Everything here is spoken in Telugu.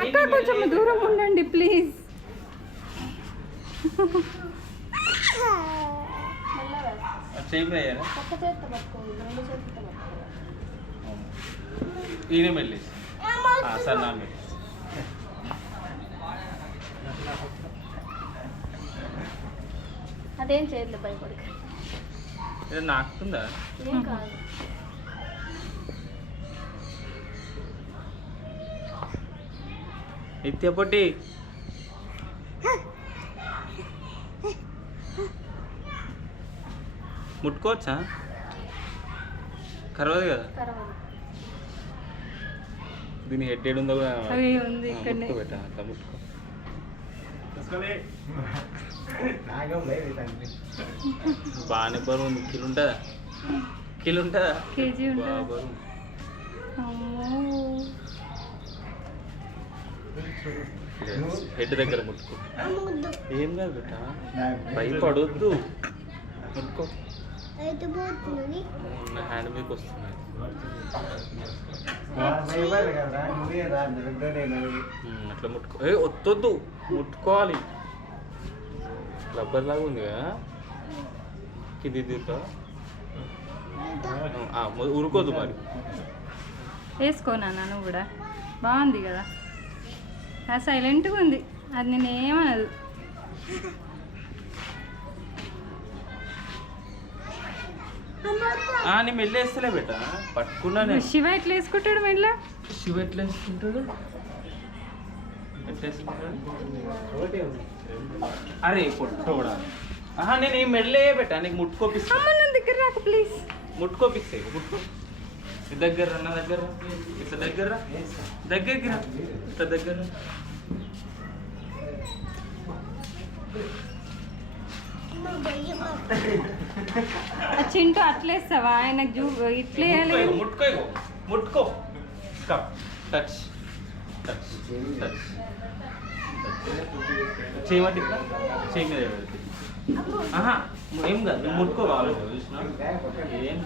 అక్కడ కొంచెం దూరం ఉండండి ప్లీజ్. ఈయన మెల్లేసి సార్ నా మెల్లి అదేం చేయట్లేదు భయపడి. నాకుతుందా? ఏం కాదు. నిత్య పొట్టి ముట్టుకోవచ్చా? కరవదు కదా. దీని హెడ్ ఏడు ఉందో కూడా పెట్టా అట్లా ముట్టుకో. బాగానే బరువు ఉంది. కిలో ఉంటుందా? కిలో ఉంటుందా? కేజీ బరువు. హెడ్ దగ్గర ముట్టుకో. ఏం కాదు బిడ్డ, భయపడొద్దు. ముట్టుకో. నా హ్యాండ్ మీదకి వస్తున్నాయి. అట్లా ముట్టుకో. వద్దొద్దు, ముట్టుకోవాలి. రబ్బర్ లాగా ఉంది కదా, కింది దిగుతా. ఉరుకోదు మరి. వేసుకోనా నువ్వు కూడా? బాగుంది కదా, సైలెంట్గా ఉంది. అది నేనేమనదు. నేను మెల్లేస్తలే బెట, పట్టుకున్నా. శివ ఎట్లా వేసుకుంటాడు మెల్ల? శివ ఎట్లా వేసుకుంటాడు? అరే పొట్టోడా, నేను ఏం మెల్లే పెట్టా. నీకు ముట్టుకోపిస్తా. దగ్గర రాకు ప్లీజ్. ముట్టుకోపిస్తే ముట్టుకో. దగ్గర నా దగ్గర ఇట్లా దగ్గర దగ్గరికి రా. ఇట్లా దగ్గర చింటూ అట్లేస్తావా? ఆయనకు ఇట్లే ముట్టుకో. ముట్టుకో. Touch touch touch. చేయమంటే ఇట్లా చేయి మీద పెడితే ఏం కాదు. ముట్టుకో కావాలి. ఏం